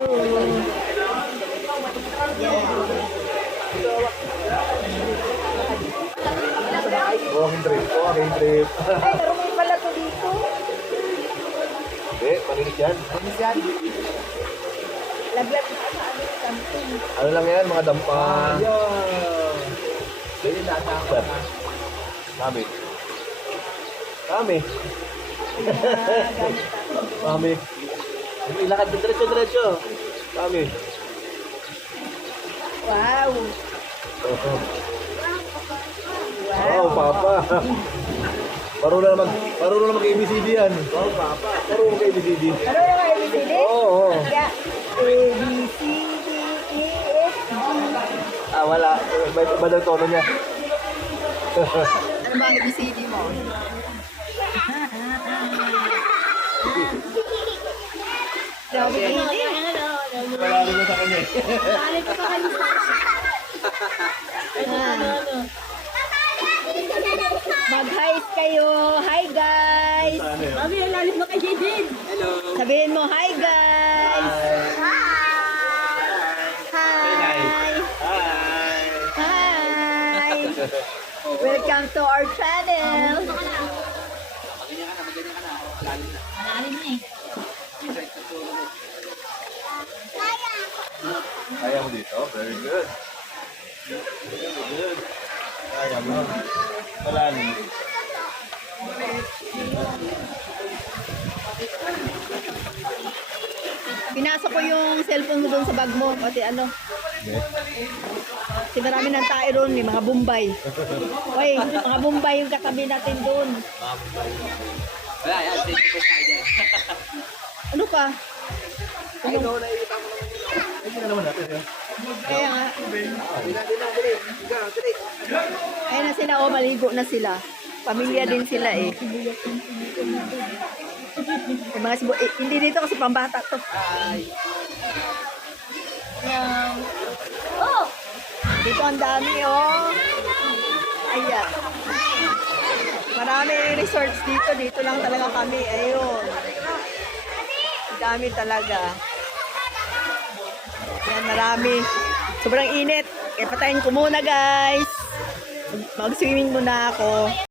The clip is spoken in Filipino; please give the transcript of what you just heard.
Walking trip. Walking trip. Ay, marumi pala to dito. Eh, malinis yan. Malinis yan. Laglag na ano, something. Ano lang yan, mga dampa. Hindi na ako. Kami. Kami. Gamit ako. Kami. Ilakad na diretso. Kami. Wow. Wow, Papa. Marunong na mag-ABCD yan. Wow, Papa. Marunong mag-ABCD. Ano yung mga ABCD? Oo. Yeah. A, B, C, D, E, F, G. Ah, wala. Iba daw tono niya. Ano ba ang ABCD mo? Sabi ko, Wala rin mo sa kanya. Mag-hi kayo. Hi guys. Mami, lalim mo kay Jaden. Sabihin mo hi guys. Hi. Hi. Welcome to our channel. Malalim na eh. Kaya mo dito? Very good. Very good. Kaya mo. Malalim. Pinasok ko yung cellphone mo doon sa bag mo. Kasi ano. Kasi marami ng tae doon. May mga Bombay. Uy, mga Bombay yung katabi natin doon. Wala, yan. Thank you for dyan. Ano ka? Ay, ikaw na iita mo naman. Ay, sila naman natin. Yan. Kaya nga. Dili. Ikaw, dili. Ayun na sila. Oh, maligo na sila. Pamilya din sila eh. Yung mga hindi dito kasi pambata to. Oh! Dito ang dami oh. Ayan. Marami resorts dito. Dito lang talaga kami. Ayun. Ang dami talaga. Yan, marami. Sobrang init. Kaya patayin ko muna guys. Mag-swimming muna ako.